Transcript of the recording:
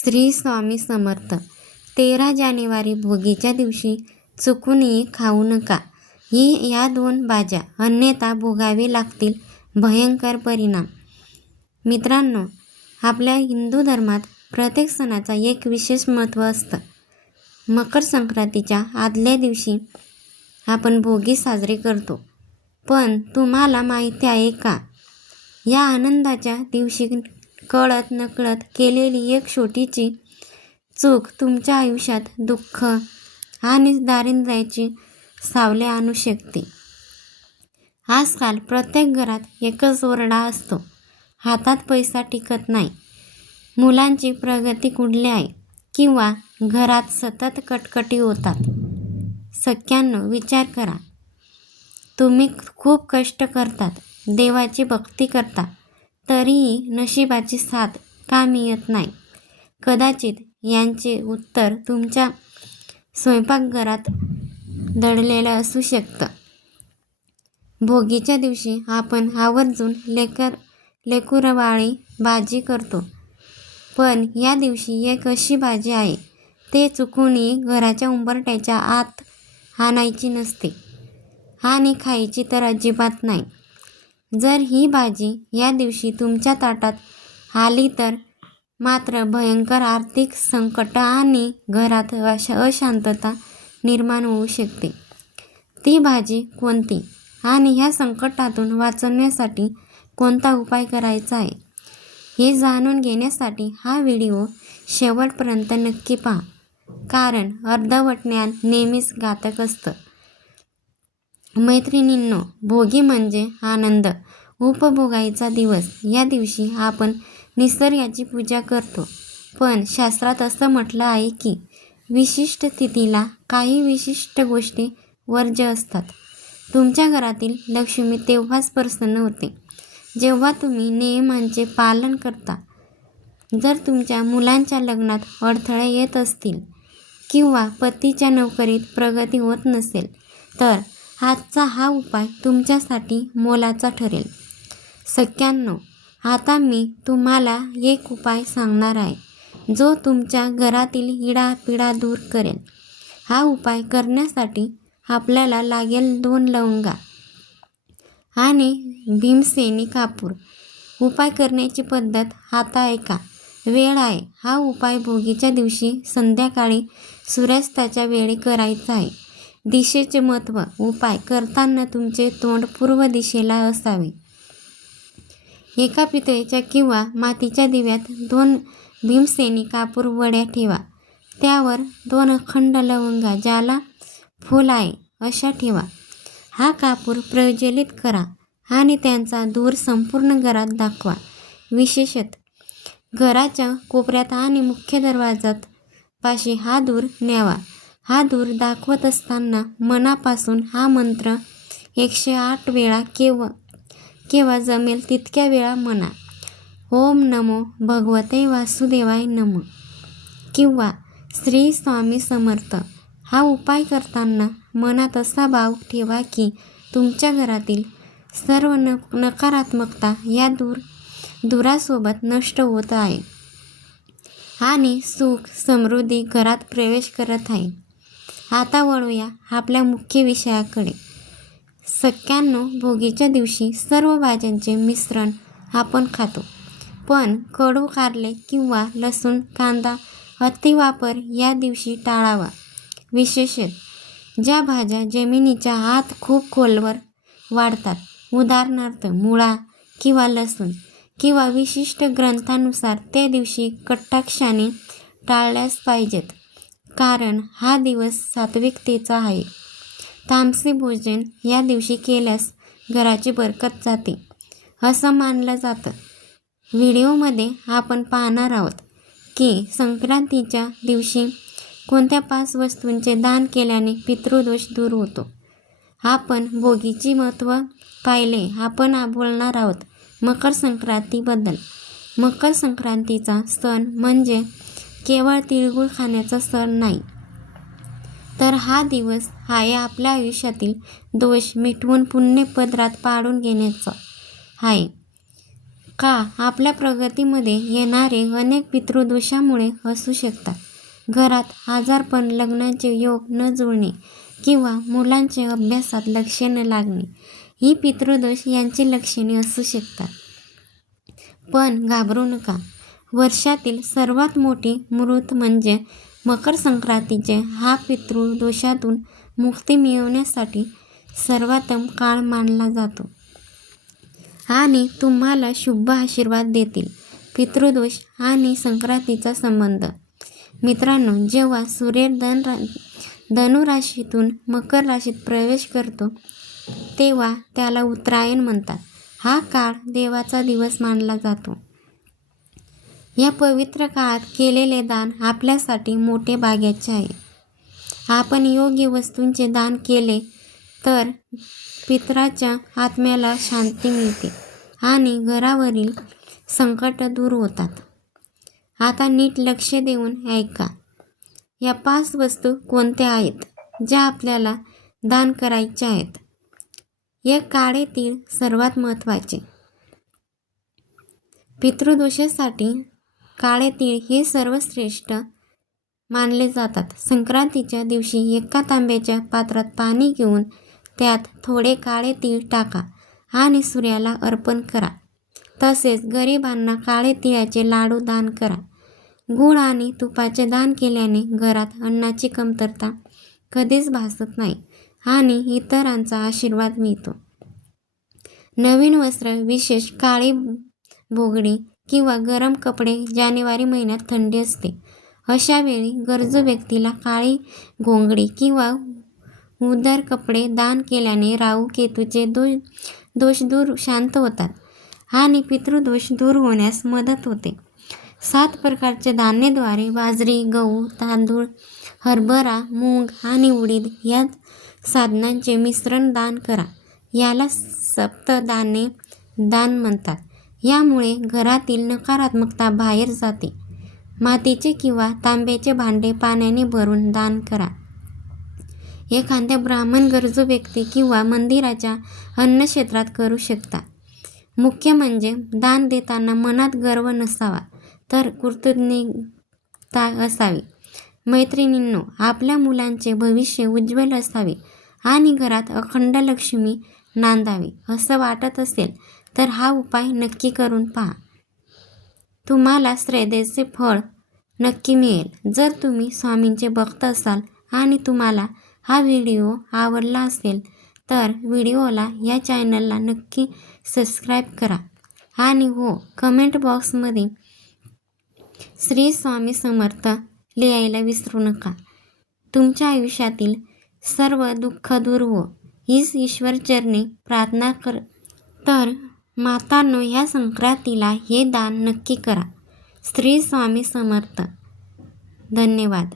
श्री स्वामी समर्थ. 13 जानेवारी भोगीच्या दिवशी चुकूनही खाऊ नका या 2 भाज्या, अन्यथा भोगावे लागतील भयंकर परिणाम. मित्रांनो, आपल्या हिंदू धर्मात प्रत्येक सणाचा एक विशेष महत्त्व असतं. मकर संक्रांतीच्या आदल्या दिवशी आपण भोगी साजरे करतो. पण तुम्हाला माहिती आहे का, या आनंदाच्या दिवशी कळत नकळत केलेली एक छोटीशी चूक तुमच्या आयुष्यात दुःख आणि दारिद्र्याची सावले आणू शकते. आजकाल प्रत्येक घरात एकच ओरडा असतो, हातात पैसा टिकत नाही, मुलांची प्रगती कुठली आहे, किंवा घरात सतत कटकटी होतात. सख्यांनो, विचार करा, तुम्ही खूप कष्ट करतात, देवाची भक्ती करता, तरीही नशिबाची साथ का मिळत नाही? कदाचित यांचे उत्तर तुमच्या स्वयंपाकघरात दडलेलं असू शकतं. भोगीच्या दिवशी आपण आवर्जून लेकरवाळी भाजी करतो, पण या दिवशी एक अशी भाजी आहे, ते चुकूनही घराच्या उंबरठ्याच्या आत आणायची नसते आणि खायची तर अजिबात नाही. जर ही भाजी या दिवशी तुमच्या ताटात आली तर मात्र भयंकर आर्थिक संकट आणि घरात अशांतता निर्माण होऊ शकते. ती भाजी कोणती आणि ह्या संकटातून वाचण्यासाठी कोणता उपाय करायचा आहे, हे जाणून घेण्यासाठी हा व्हिडिओ शेवटपर्यंत नक्की पहा, कारण अर्धवट ज्ञान नेहमीच घातक असतं. मैत्रिणींनो, भोगी म्हणजे आनंद उपभोगायचा दिवस. या दिवशी आपण निसर्गाची पूजा करतो, पण शास्त्रात असं म्हटलं आहे की विशिष्ट तिथीला काही विशिष्ट गोष्टी वर्ज्य असतात. तुमच्या घरातील लक्ष्मी तेव्हाच प्रसन्न होते जेव्हा तुम्ही नियमांचे पालन करता. जर तुमच्या मुलांच्या लग्नात अडथळे येत असतील किंवा पतीच्या नोकरीत प्रगती होत नसेल, तर आजचा हा उपाय तुमच्यासाठी मोलाचा ठरेल. सख्यांनो, आता मी तुम्हाला एक उपाय सांगणार आहे, जो तुमच्या घरातील इडापिडा दूर करेल. हा उपाय करण्यासाठी आपल्याला लागेल 2 लवंगा आणि भीमसेनी कापूर. उपाय करण्याची पद्धत आता ऐका. वेळ आहे, हा उपाय भोगीच्या दिवशी संध्याकाळी सूर्यास्ताच्या वेळी करायचा आहे. दिशेचे महत्त्व. उपाय करताना तुमचे तोंड पूर्व दिशेला असावे. एका पितळेच्या किंवा मातीच्या दिव्यात 2 भीमसेनी कापूर वड्या ठेवा. त्यावर 2 अखंड लवंगा, ज्याला फूल आहे, अशा ठेवा. हा कापूर प्रज्वलित करा आणि त्यांचा धूर संपूर्ण घरात दाखवा. विशेषतः घराच्या कोपऱ्यात आणि मुख्य दरवाजात पाशी हा धूर न्यावा. हा धूर दाखवत असताना मनापासून हा मंत्र 108 वेळा केव्हा जमेल तितक्या वेळा म्हणा. ओम नमो भगवते वासुदेवाय नमः किंवा श्री स्वामी समर्थ. हा उपाय करताना मनात असा भाव ठेवा की तुमच्या घरातील सर्व नकारात्मकता या धुरासोबत नष्ट होत आहे आणि सुख समृद्धी घरात प्रवेश करत आहे. आता वळूया आपल्या मुख्य विषयाकडे. सख्यांनो, भोगीच्या दिवशी सर्व भाज्यांचे मिश्रण आपण खातो, पण कडू कारले किंवा लसूण कांदा अतिवापर या दिवशी टाळावा. विशेषतः ज्या भाज्या जमिनीच्या आत खूप खोलवर वाढतात, उदाहरणार्थ मुळा किंवा लसूण, किंवा विशिष्ट ग्रंथानुसार त्या दिवशी कटाक्षाने टाळल्याच पाहिजेत, कारण हा दिवस सात्विकतेचा आहे. तामसी भोजन या दिवशी केल्यास घराची बरकत जाते, असं मानलं जातं. व्हिडिओमध्ये आपण पाहणार आहोत की संक्रांतीच्या दिवशी कोणत्या 5 वस्तूंचे दान केल्याने पितृदोष दूर होतो. आपण भोगीचे महत्त्व पाहिले. आपण बोलणार आहोत मकर संक्रांतीबद्दल. मकर संक्रांतीचा सण म्हणजे केवळ तिळगुळ खाण्याचा सण नाही, तर हा दिवस आहे आपल्या आयुष्यातील दोष मिटवून पुण्य पदरात पाडून घेण्याचा आहे. का आपल्या प्रगतीमध्ये येणारे अनेक पितृदोषामुळे असू शकतात. घरात आजारपण, लग्नाचे योग न जुळणे किंवा मुलांचे अभ्यासात लक्ष न लागणे ही पितृदोष यांची लक्षणे असू शकतात. पण घाबरू नका. वर्षातील सर्वात मोठी मुहूर्त म्हणजे मकर संक्रांतीचे. हा पितृदोषातून मुक्ती मिळवण्यासाठी सर्वोत्तम काळ मानला जातो आणि तुम्हाला शुभ आशीर्वाद देतील. पितृदोष आणि संक्रांतीचा संबंध. मित्रांनो, जेव्हा सूर्य धनु राशीतून मकर राशीत प्रवेश करतो तेव्हा त्याला उत्तरायण म्हणतात. हा काळ देवाचा दिवस मानला जातो. या पवित्र काळात केलेले दान आपल्यासाठी मोठे भाग्याचे आहे. आपण योग्य वस्तूंचे दान केले तर पितराच्या आत्म्याला शांती मिळते आणि घरावरील संकट दूर होतात. आता नीट लक्ष देऊन ऐका. या 5 वस्तू कोणत्या आहेत ज्या आपल्याला दान करायच्या आहेत? एक, काळे तीळ सर्वात महत्त्वाचे. पितृदोषासाठी काळे तीळ हे सर्वश्रेष्ठ मानले जातात. संक्रांतीच्या दिवशी एका तांब्याच्या पात्रात पाणी घेऊन त्यात थोडे काळे तीळ टाका आणि सूर्याला अर्पण करा. तसेच गरिबांना काळे तिळाचे लाडू दान करा. गूळ आणि तुपाचे दान केल्याने घरात अन्नाची कमतरता कधीच भासत नाही आणि इतरांचा आशीर्वाद मिळतो. नवीन वस्त्र, विशेष काळी बोगडी किंवा गरम कपडे. जानेवारी महिन्यात थंडी असते. अशा वेळी गरजू व्यक्तीला काळी घोंगडी किंवा उबदार कपडे दान केल्याने राहू केतूचे दोष दूर शांत होतात आणि पितृदोष दूर होण्यास मदत होते. 7 प्रकारचे धान्याद्वारे बाजरी, गहू, तांदूळ, हरभरा, मूग आणि उडीद या साधनांचे मिश्रण दान करा. याला सप्तधान्य दान म्हणतात. यामुळे घरातील नकारात्मकता बाहेर जाते. मातीचे किंवा तांब्याचे भांडे पाण्याने भरून दान करा. एखाद्या ब्राह्मण, गरजू व्यक्ती किंवा मंदिराच्या अन्नक्षेत्रात करू शकता. मुख्य म्हणजे दान देताना मनात गर्व नसावा तर कृतज्ञता असावी. मैत्रिणींनो, आपल्या मुलांचे भविष्य उज्ज्वल असावे आणि घरात अखंड लक्ष्मी नांदावी असं वाटत असेल तर हा उपाय नक्की करून पहा. तुम्हाला श्रद्धेचे फळ नक्की मिळेल. जर तुम्ही स्वामींचे भक्त असाल आणि तुम्हाला हा व्हिडिओ आवडला असेल तर व्हिडिओला या चॅनलला नक्की सबस्क्राईब करा आणि हो, कमेंट बॉक्समध्ये श्री स्वामी समर्थ लिहायला विसरू नका. तुमच्या आयुष्यातील सर्व दुःख दूर हो हीच ईश्वरचरणी प्रार्थना कर. तर मातांनो, ह्या संक्रांतीला हे दान नक्की करा. श्री स्वामी समर्थ. धन्यवाद.